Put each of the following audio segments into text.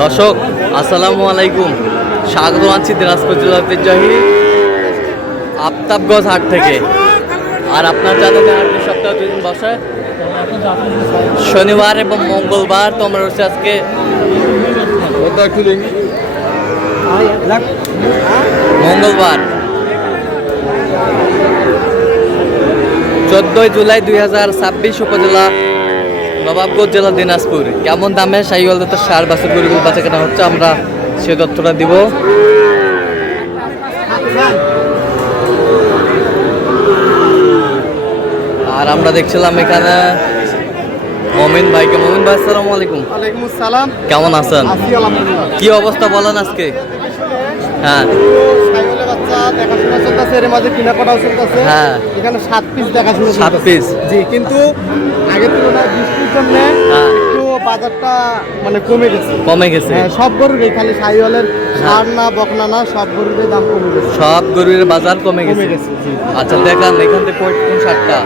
দর্শক আসসালামু আলাইকুম, স্বাগত আছি দিনাজপুর জেলার ঐতিহ্যবাহী আফতাবগঞ্জ হাট থেকে। আর আপনার জানেন হাটটি সপ্তাহে 2 দিন বসে, শনিবার এবং মঙ্গলবার। তো আমরা হচ্ছে আজকে মঙ্গলবার 14 জুলাই 2026 উপজেলা নবাবগঞ্জ জেলা দিনাজপুর। কেমন দামে শাহিওয়াল জাতের সার বাছুর গরুগুলো বাচ্চা কেনা হচ্ছে, আমরা সে তথ্যটা দিব। আর আমরা দেখছিলাম এখানে মমিন ভাইকে। মমিন ভাই আসসালামু আলাইকুম। ওয়ালাইকুম আসসালাম। কেমন আছেন? আছি আলহামদুলিল্লাহ। কি অবস্থা বলেন আজকে? হ্যাঁ সাইওয়ালের বাচ্চা দেখাশোনা চলতেছে, এর মাঝে কিনাকাটাও চলতেছে। হ্যাঁ, এখানে 7 পিস দেখাশোনা 7 পিস। জি, কিন্তু আগের তুলনায় বৃষ্টির জন্য হ্যাঁ, একটু বাজারটা মানে কমে গেছে। হ্যাঁ সব গরুরই, খালি সাইওয়ালের সার না বকনা না, সব গরুরই দাম কমে গেছে। সব গরুর বাজার কমে গেছে। জি। আচ্ছা দেখান এখান থেকে কোন সারটা?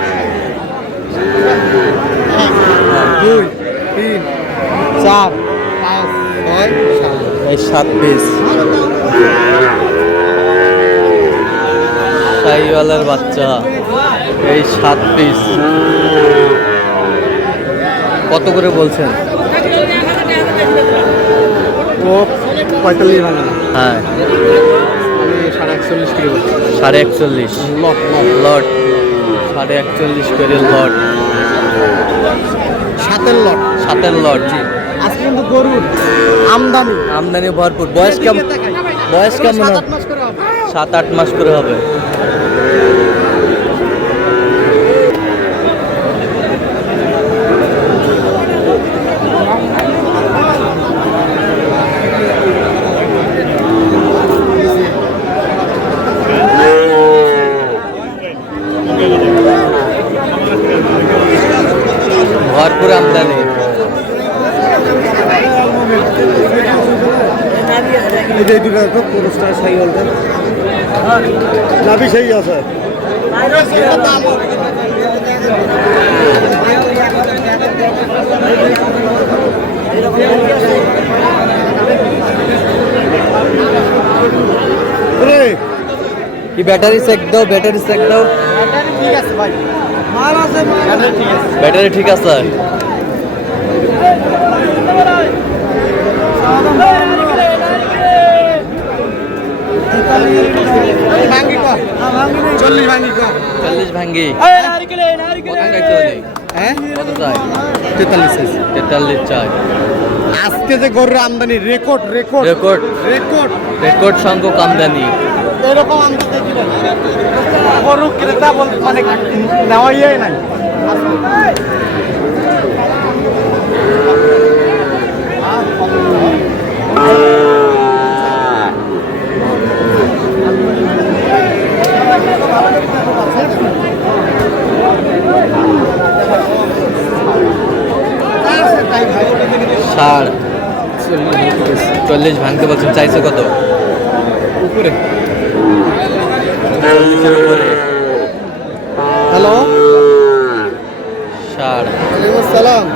2 3 4 5 6 7 এই 7 পিস শাহিওয়ালের বাচ্চা, এই 7 পিস কত করে বলছেন? ও 45 ভাঙা না, হ্যাঁ আমি 41.5 করে বলছি। 41.5 লট লট, 41.5 করে লট, সাতের লট। 7 লট। জি, আজকে কিন্তু গরুর আমদানি ভরপুর। বয়স কেমন হবে? 7-8 মাস করে হবে। 7-8 মাস করে হবে। ভরপুর আমদানি। এই যে দুটো তো পুরস্কার সাইকেলটা নাভি সেই আছে। কি ব্যাটারি চেক দাও, ব্যাটারি চেক দাও। ঠিক আছে ভাই, মাল আছে, ঠিক আছে, ব্যাটারি ঠিক আছে। ভাঙ্গি কর, 40 ভাঙ্গি কর, 40 ভাঙ্গি। কত চাইছো উনি? হ্যাঁ কত চাই? 43 চাই। আজকে যে গরুর আমদানি record record record record record সংখ্যক আমদানি। এরকম আমদানি দেখিলে গরু ক্রেতা মানে নেওয়াই নাই। ষাট 40 ভাঙতে বলছেন, চাইছে কত? উপরে। 40-এর উপরে। হ্যালো, 60। ওয়ালাইকুম আসসালাম।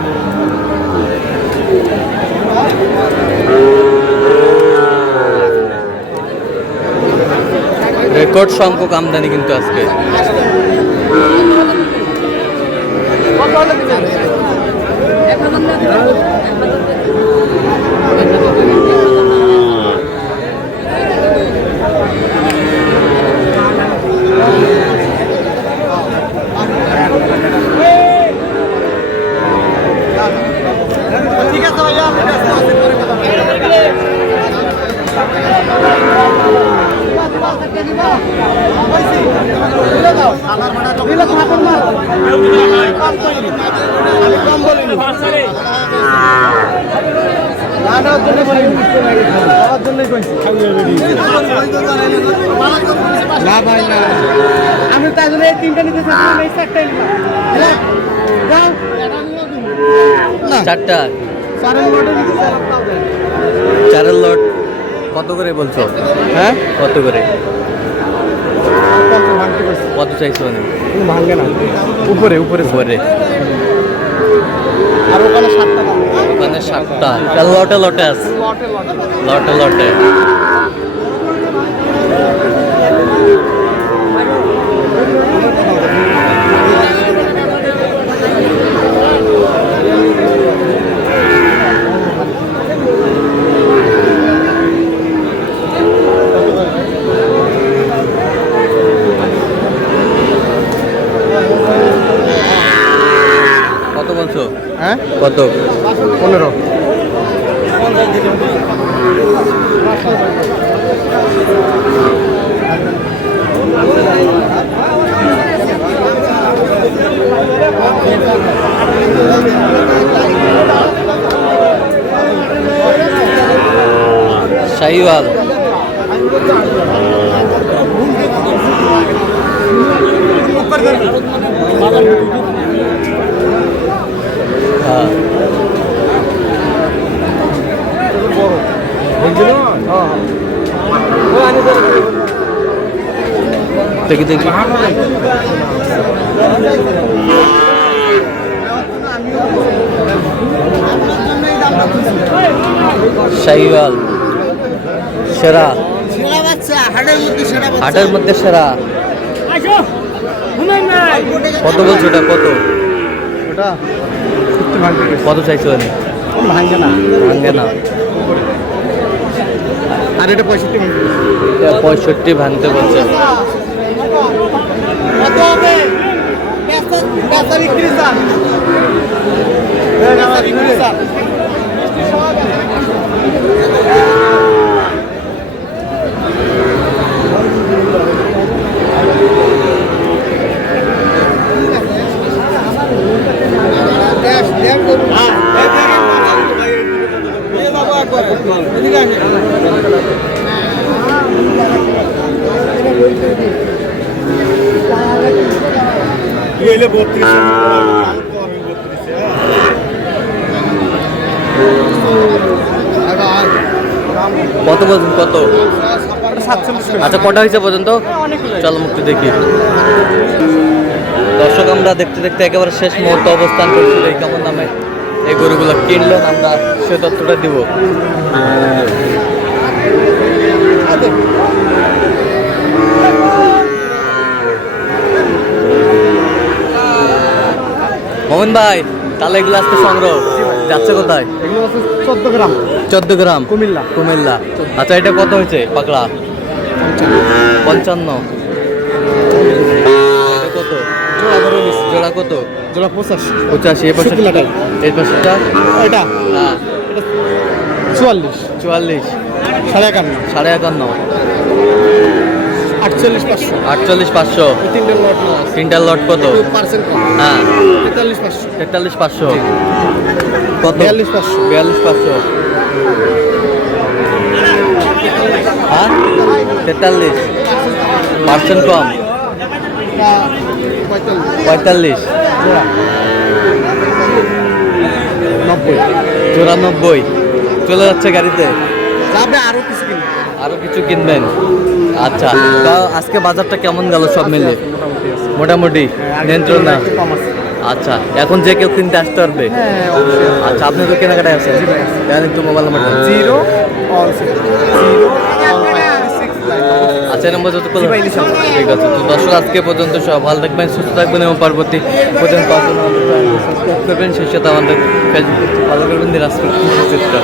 রেকর্ড সংখ্যক আমদানি কিন্তু আজকে। ঠিক আছে ভাইয়া, আমি ব্যস্ত আছি, পরে কথা বলবো। আমি কম বলিনি, লাগানোর জন্য বলিনি, খাওয়ার জন্যই কইছি। না ভাই না, আমি তাই জন্য এই 3টা নিতে চাইছিলাম, এই 4টাই নিলাম। যাও, না 4টা 4 লটে নিতে চাইলাম, তাও দেয়। 4 লট কত করে বলছো? হ্যাঁ, কত করে? ভাঙতে পারছি, কত চাইছো উনি? ভাঙে না, উপরে উপরে উপরে আর ওখানে 7টা দাম। ওখানে 7টা, লটে লটে আছে, লটে লটে। কত বলছো? হ্যাঁ, কত? 15। শাহিওয়াল, হ্যাঁ। দেখি দেখি, শাহিওয়াল সেরা, হাটের মধ্যে সেরা। কত বলছো এটা? কত ওটা 50 ভাঙবে। কত চাইছো? ভাঙবে না, ভাঙে না। আর এটা 65 ভাঙবে। 65 ভাঙতে বলছে। কত হবে? পেঁচা বিক্রি স্যার, পেঁচা বিক্রি স্যার। কত বলছেন? কত? 47। আচ্ছা, কটা হয়েছে পর্যন্ত? চলো মুক্তি দেখি। দর্শক, আমরা দেখতে দেখতে একেবারে শেষ মুহূর্তে অবস্থান করছি। এই কেমন দামে এই গরুগুলো কিনলেন আমরা সে তথ্যটা দিব। মোহন ভাই, তাহলে এগুলো আজকে সংগ্রহ যাচ্ছে কোথায়? এগুলো আছে 14 গ্রাম, 14 গ্রাম, কুমিল্লা। কুমিল্লা। আচ্ছা, এটা কত হয়েছে পাকড়া? 55। এটা কত? জোড়া কত? জোড়া 85। 85। এই পাশে? শুকনা টাই। এই পাশেটা? এটা হ্যাঁ, 44, 44, 51, 51.5, 48, 500। 48,500। তিনটে লট তিনটার লট কত? 2% কম। হ্যাঁ, 43, 500। 43,500। কত? 42, 500। 42,500। হ্যাঁ, 43% কম। 45। জোড়া 90। জোড়া 90। চলে যাচ্ছে গাড়িতে। যাবে আরো কিছু কিনবে। আরো কিছু কিনবেন? আচ্ছা, তা আজকে বাজারটা কেমন গেল সব মিলে? মোটামুটি আছে। মোটামুটি নিয়ন্ত্রণ না? একটু কম আছে। আচ্ছা, এখন যে কেউ কিনতে আসতে পারবে? হ্যাঁ, অবশ্যই। আচ্ছা, আপনি তো কেনাকাটায় আছেন? জি ভাই, আছি। দেন একটু মোবাইল নাম্বারটা। 0 all 0 all 5 6 আচ্ছা, এই নম্বর যত জি ভাই, ইনশাআল্লাহ। ঠিক আছে। তো দর্শক, আজকে পর্যন্ত সব ভালো থাকবেন, সুস্থ থাকবেন এবং পরবর্তী পর্যন্ত পাওয়ার জন্য আমাদের চ্যানেলকে সাবস্ক্রাইব করবেন। সেই সাথে আমাদের ফেসবুক ফলো করবেন, দিনাজপুর কৃষি চিত্র।